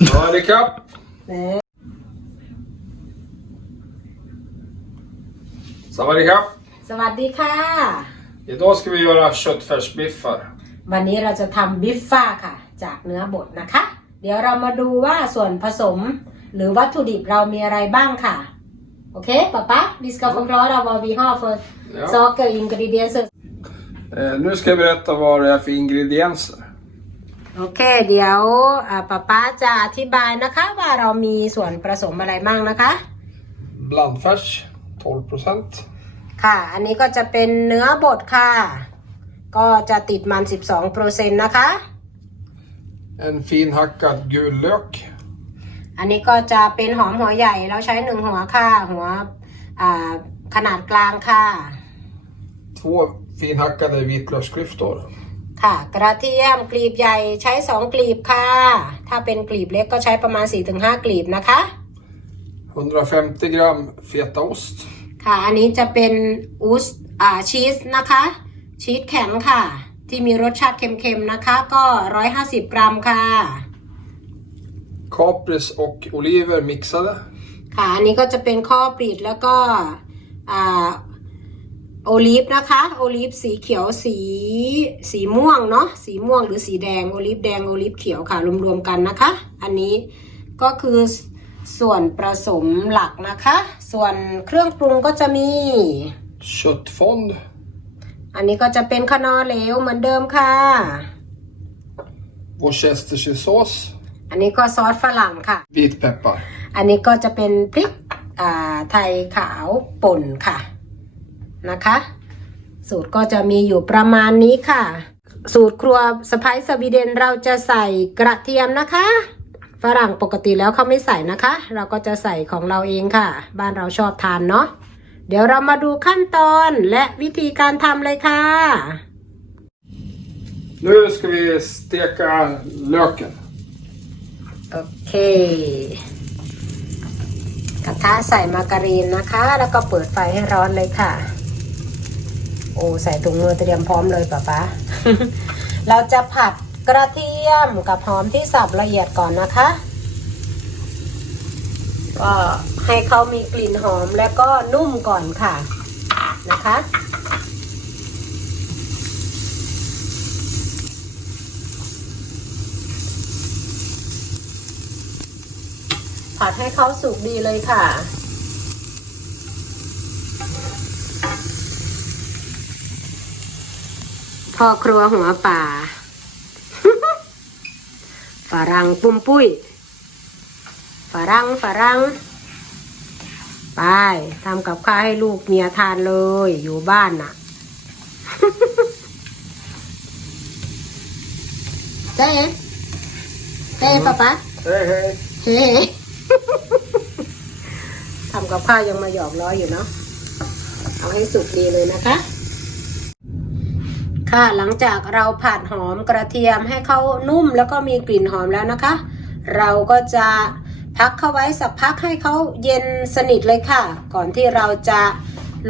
Sawadee krap. แหม Sawadee krap. สวัสดีค่ะ Idag ska vi göra köttfärsbiffar. วันนี้เราจะทำบิฟฟ่าค่ะ จากเนื้อบดนะคะ เดี๋ยวเรามาดูว่าส่วนผสม หรือวัตถุดิบเรามีอะไรบ้างค่ะ โอเคป๊าป๊า vi ska förklara vad vi har för Ja. saker ingredienser Eh, nu ska jag berätta vad det är för ingredienser. โอเค เดี๋ยวอ่าป๊าป๊าจะอธิบายนะคะว่าเรามีส่วนผสมอะไรบ้างนะคะ Blandfärs 12ค่ะ อันนี้ก็จะเป็นเนื้อบดค่ะ ก็จะติดมัน 12%นะคะ En finhackad gul lök. อันนี้ก็จะเป็นหอมหัวใหญ่เราใช้หนึ่งหัวค่ะ หัวอ่าขนาดกลางค่ะ Två finhackade vitlöksklyftor. ค่ะ กระเทียมกลีบใหญ่ใช้2กลีบค่ะ ถ้าเป็นกลีบเล็กก็ใช้ประมาณ4-5กลีบนะคะ 150 gram fetaost. ค่ะ อันนี้จะเป็นอูสอ่าชีสนะคะ ชีสแข็งค่ะ ที่มีรสชาติเค็มๆนะคะ ก็ 150 กรัมค่ะ Kapris och oliver mixade. ค่ะ อันนี้ก็จะเป็นข้อปรีดแล้วก็อ่า โอลีฟนะคะ โอลีฟสีเขียวสีสีม่วงเนาะสีม่วงหรือสีแดงโอลีฟแดงโอลีฟเขียวค่ะรวมๆกันนะคะ อันนี้ก็คือส่วนผสมหลักนะคะ ส่วนเครื่องปรุงก็จะมี Köttfond. อันนี้ก็จะเป็นขนอเหลวเหมือนเดิมค่ะ Worcestershiresås. อันนี้ก็ซอสฝรั่งค่ะ Vitpeppar. อันนี้ก็จะเป็นพริกอ่าไทยขาวป่นค่ะ นะคะ สูตรก็จะมีอยู่ประมาณนี้ค่ะ สูตรครัวสไปซ์สวีเดนเราจะใส่กระเทียมนะคะ ฝรั่งปกติแล้วเขาไม่ใส่นะคะ เราก็จะใส่ของเราเองค่ะ บ้านเราชอบทานเนาะเดี๋ยวเรามาดูขั้นตอนและวิธีการทำเลยค่ะ Nu ska vi steka löken. โอเค กระทะใส่มาการีนนะคะ แล้วก็เปิดไฟให้ร้อนเลยค่ะ โอ้ใส่ถุงมือเตรียมพร้อมเลยป๊าป๊าเราจะผัดกระเทียมกับหอมที่สับละเอียดก่อนนะคะ ก็ให้เขามีกลิ่นหอมแล้วก็นุ่มก่อนค่ะนะคะผัดให้เขาสุกดีเลยค่ะ พ่อครัวหัวป่าฝรั่งปุ้มปุ้ยฝรั่งฝรั่งไปทำกับข้าวให้ลูกเมียทานเลย อยู่บ้านน่ะเจ๊เจ๊ป๊าป๊า Hej hej! เฮ้ทำกับข้าวยังมาหยอกล้ออยู่เนาะเอาให้สุกดีเลยนะคะ ค่ะหลังจากเราผัดหอมกระเทียมให้เขานุ่มแล้วก็มีกลิ่นหอมแล้วนะคะ เราก็จะพักเข้าไว้สักพักให้เขาเย็นสนิทเลยค่ะ ก่อนที่เราจะ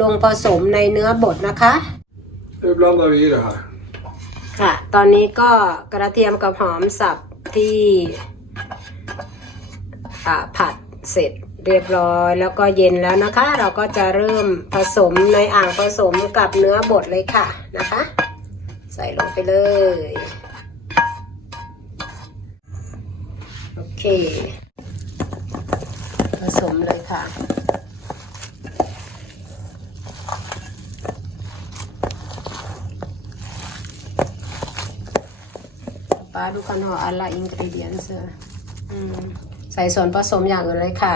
ลงผสมในเนื้อบดนะคะ Nu blandar vi i det här. ค่ะ ตอนนี้ก็กระเทียมกับหอมสับที่อ่าผัดเสร็จเรียบร้อยแล้วก็เย็นแล้วนะคะ เราก็จะเริ่มผสมในอ่างผสมกับเนื้อบดเลยค่ะนะคะ ใส่ลงไปเลย โอเค ผสมเลยค่ะป้าดูกันห่ออะไรอินกรีเดียนส์ใส่ส่วนผสมอย่างอื่นเลยค่ะ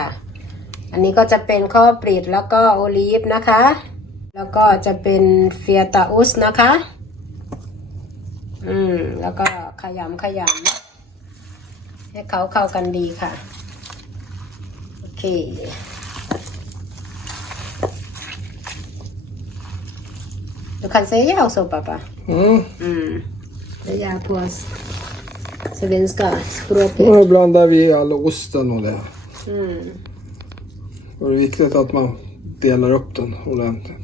อันนี้ก็จะเป็นข้าวปรีดแล้วก็โอลีฟนะคะ แล้วก็จะเป็นเฟียตาอุสนะคะ อืม แล้วก็ขยำขยำให้เขาเข้ากันดีค่ะ โอเค Du kan säga också pappa. Mm. Mm. Det är på svenska språket. Och då blandar vi i all osten och det. Mm. Och det är viktigt att man delar upp den ordentligt.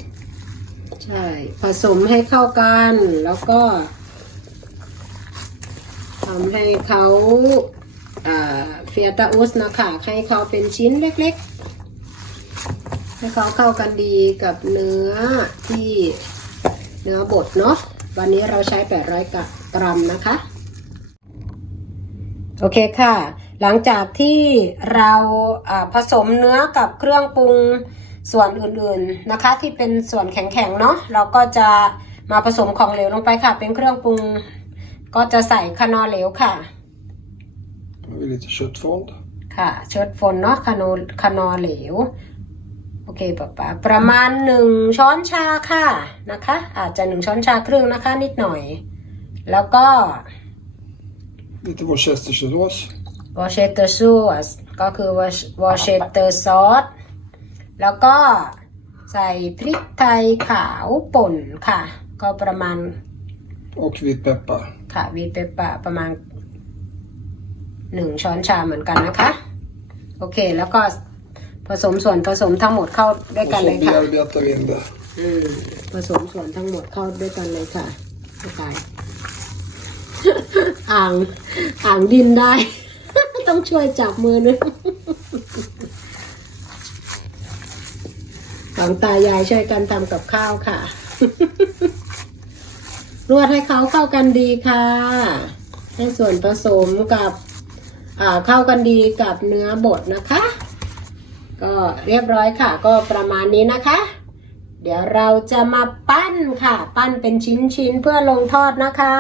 ใช่ผสมให้เข้ากันแล้วก็ ทำให้เขาเฟียตาอุสนะคะให้เขาเป็นชิ้นเล็กๆ ให้เขาเข้ากันดีกับเนื้อที่เนื้อบดเนาะวันนี้เราใช้ 800 กรัมนะคะ โอเคค่ะ หลังจากที่เราอ่าผสมเนื้อกับเครื่องปรุงส่วนอื่นๆนะคะ ที่เป็นส่วนแข็งๆเนาะเราก็จะมาผสมของเหลวลงไปค่ะ เป็นเครื่องปรุง ก็จะใส่คานอร์เหลวค่ะ Då har vi lite köttfond. ค่ะชดฝนเนาะคานอคานอร์เหลว โอเคปะปะประมาณหนึ่งช้อนชาค่ะนะคะ อาจจะหนึ่งช้อนชาครึ่งนะคะ นิดหน่อย แล้วก็ Lite worcestersås. วอเชเตอร์ซอสก็คือวอเชเตอร์ซอสแล้วก็ใส่พริกไทยขาวป่นค่ะ ก็ประมาณ Och vitpeppar. ค่ะวีเปปะประมาณหนึ่งช้อนชาเหมือนกันนะคะ โอเค แล้วก็ผสมส่วนผสมทั้งหมดเข้าด้วย Och กัน så เลยค่ะ bearbetar vi in det. อืมผสมส่วนทั้งหมดเข้าด้วยกันเลยค่ะไม่ตาย อ่างอ่างดินได้ ต้องช่วยจับมือนึงสองตายายช่วยกันทำกับข้าวค่ะ นวดให้เขาเข้ากันดีค่ะ ให้ส่วนผสมกับเข้ากันดีกับเนื้อบดนะคะ ก็เรียบร้อยค่ะ ก็ประมาณนี้นะคะ เดี๋ยวเราจะมาปั้นค่ะ ปั้นเป็นชิ้นๆเพื่อลงทอดนะคะ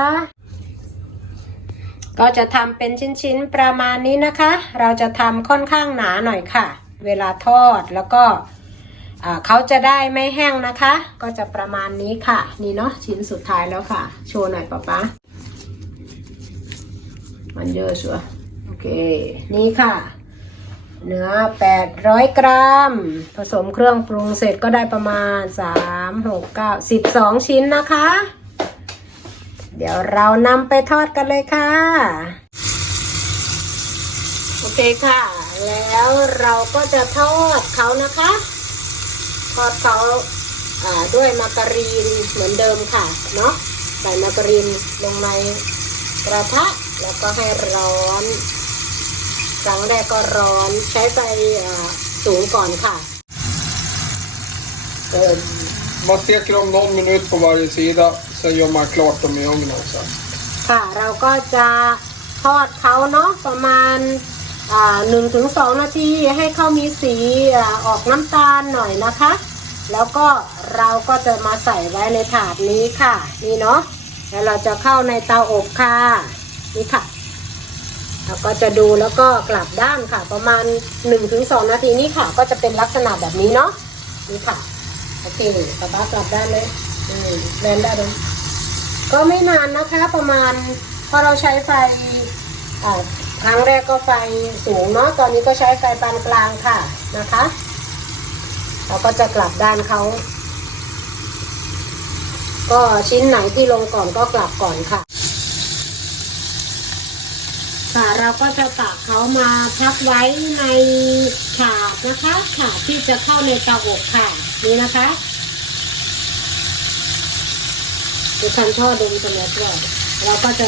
ก็จะทำเป็นชิ้นๆประมาณนี้นะคะ เราจะทำค่อนข้างหนาหน่อยค่ะ เวลาทอดแล้วก็ เขาจะได้ไม่แห้งนะคะ ก็จะประมาณนี้ค่ะ นี่เนาะชิ้นสุดท้ายแล้วค่ะ โชว์หน่อยป๊าป๊ามันเยอะชัวโอเค นี่ค่ะ เนื้อ 800 กรัม ผสมเครื่องปรุงเสร็จก็ได้ประมาณ 3 6 9 12 ชิ้นนะคะ เดี๋ยวเรานำไปทอดกันเลยค่ะ โอเคค่ะ แล้วเราก็จะทอดเขานะคะ ทอดเขาอ่าด้วยมาการีนเหมือนเดิมค่ะเนาะใส่มาการีนลงในกระทะแล้วก็ให้ร้อนครั้งแรกก็ร้อนใช้ไฟอ่าสูงก่อนค่ะ Eh, Man steker dem någon minut på varje sida. Sen gör man klart dem i ugnen sen. ค่ะ เราก็จะทอดเขาเนาะประมาณอ่า หนึ่งถึงสองนาทีให้เขามีสีออกน้ำตาลหน่อยนะคะ แล้วก็เราก็จะมาใส่ไว้ในถาดนี้ค่ะ นี่เนาะแล้วเราจะเข้าในเตาอบค่ะนี่ค่ะเราก็จะดูแล้วก็กลับด้านค่ะ ประมาณ 1-2ถึงนาทีนี่ค่ะ ก็จะเป็นลักษณะแบบนี้เนาะนี่ค่ะโอเคป๊าป๊ากลับด้านเลยอืมแลนได้เลยก็ไม่นานนะคะ ประมาณพอเราใช้ไฟอ่า ครั้งแรกก็ไฟสูงเนาะตอนนี้ก็ใช้ไฟปานกลางค่ะนะคะ เราก็จะกลับด้านเขาก็ชิ้นไหนที่ลงก่อนก็กลับก่อนค่ะ ค่ะเราก็จะตักเขามาพักไว้ในถาดนะคะถาดที่จะเข้าในเตาอบค่ะ นี่นะคะดูคันทอดดมสมัยก่อนเราก็จะ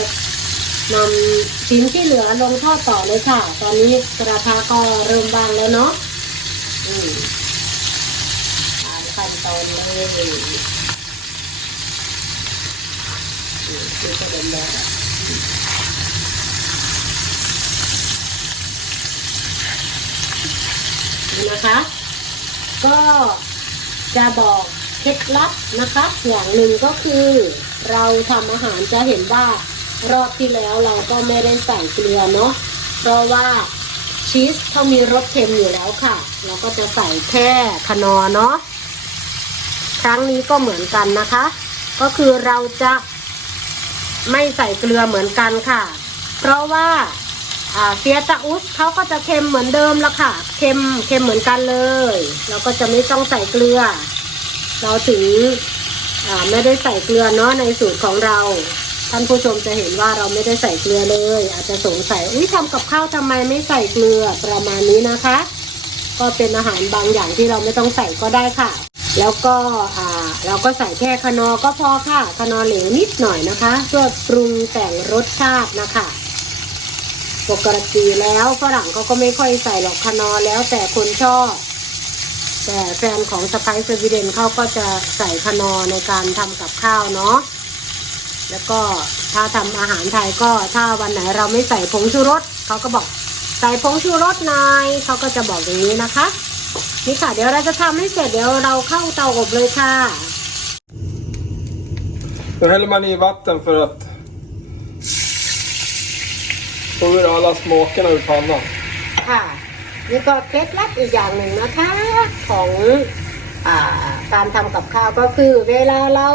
นำชิ้นที่เหลือลงทอดต่อเลยค่ะ ตอนนี้กระทะก็เริ่มบางแล้วเนาะอืมตามขั้นตอนเลยอืมนี่ก็เดินแล้วนะคะ ก็จะบอกเคล็ดลับนะคะ อย่างหนึ่งก็คือ เราทำอาหารจะเห็นว่า รอบที่แล้วเราก็ไม่ได้ใส่เกลือเนาะเพราะว่าชีสเขามีรสเค็มอยู่แล้วค่ะ เราก็จะใส่แค่ขนอเนาะครั้งนี้ก็เหมือนกันนะคะ ก็คือเราจะไม่ใส่เกลือเหมือนกันค่ะ เพราะว่าเฟียตาอุสเขาก็จะเค็มเหมือนเดิมละค่ะ เค็มเค็มเหมือนกันเลย เราก็จะไม่ต้องใส่เกลือ เราถึงอ่าไม่ได้ใส่เกลือเนาะในสูตรของเรา ท่านผู้ชมจะเห็นว่าเราไม่ได้ใส่เกลือเลย อาจจะสงสัยอุ้ยทำกับข้าวทำไมไม่ใส่เกลือประมาณนี้นะคะ ก็เป็นอาหารบางอย่างที่เราไม่ต้องใส่ก็ได้ค่ะ แล้วก็อ่าเราก็ใส่แค่คนอก็พอค่ะคนอเหลวนิดหน่อยนะคะ เพื่อปรุงแต่งรสชาตินะคะปกติแล้วฝรั่งเขาก็ไม่ค่อยใส่หรอกคนอแล้วแต่คนชอบ แต่แฟนของสไปซ์สวีเดนเขาก็จะใส่คนอในการทำกับข้าวเนาะ แล้วก็ถ้าทำอาหารไทยก็ถ้าวันไหนเราไม่ใส่ผงชูรสเขาก็บอกใส่ผงชูรสหน่อยเขาก็จะบอกอย่างนี้นะคะนี่ค่ะเดี๋ยวเราจะทำให้เสร็จเดี๋ยวเราเข้าเตาอบเลยค่ะ Då häller man i vatten för att få ur alla smakerna ur pannan. ค่ะ นี่ก็เคล็ดลับอีกอย่างหนึ่งนะคะของอา การทำกับข้าวก็คือเวลาเรา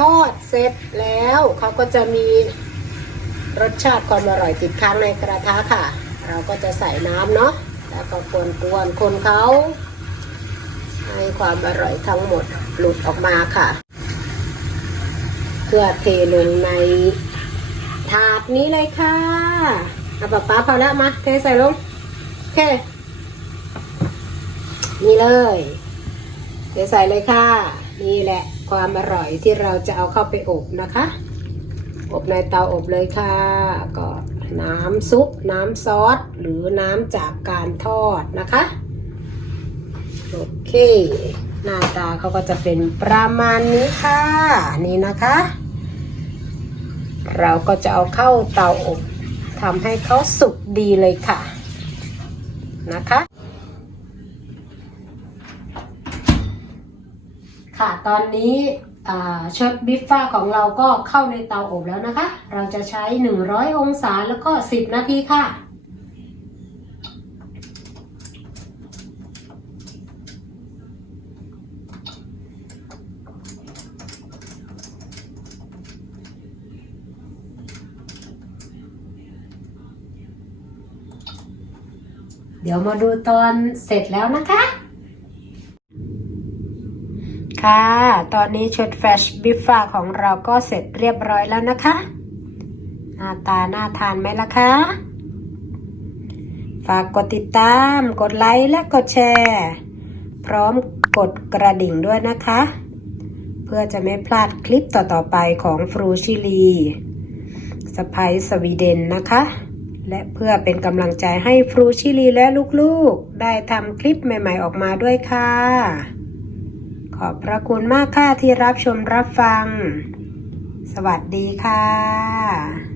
ทอดเสร็จแล้วเขาก็จะมีรสชาติความอร่อยติดค้างในกระทะค่ะ เราก็จะใส่น้ำเนาะแล้วก็กวนๆคนเขาให้ความอร่อยทั้งหมดหลุดออกมาค่ะ เพื่อเทลงในถาดนี้เลยค่ะเอาป๊าป๊าพอแล้วมาเทใส่ลงโอเคนี่เลย ดี๋ยวใส่เลยค่ะ นี่แหละความอร่อยที่เราจะเอาเข้าไปอบนะคะ อบในเตาอบเลยค่ะ ก็น้ำซุป น้ำซอส หรือน้ำจากการทอดนะคะ โอเค หน้าตาเขาก็จะเป็นประมาณนี้ค่ะ นี่นะคะ เราก็จะเอาเข้าเตาอบทำให้เขาสุกดีเลยค่ะนะคะ ค่ะ ตอนนี้ชิดบิฟฟ้าของเราก็เข้าในเตาอบแล้วนะคะ เราจะใช้ 100 องศาแล้วก็ 10 นาทีค่ะ เดี๋ยวมาดูตอนเสร็จแล้วนะคะ ค่ะ ตอนนี้ชุดแฟชบิฟฟ้าของเราก็เสร็จเรียบร้อยแล้วนะคะ หน้าตาน่าทานไหมล่ะคะ ฝากกดติดตาม กดไลค์และกดแชร์ พร้อมกดกระดิ่งด้วยนะคะ เพื่อจะไม่พลาดคลิปต่อๆไปของฟรูชิลีสไปสวีเดนนะคะ และเพื่อเป็นกำลังใจให้ฟรูชิลีและลูกๆ ได้ทำคลิปใหม่ๆออกมาด้วยค่ะ ขอบพระคุณมากค่ะที่รับชมรับฟัง สวัสดีค่ะ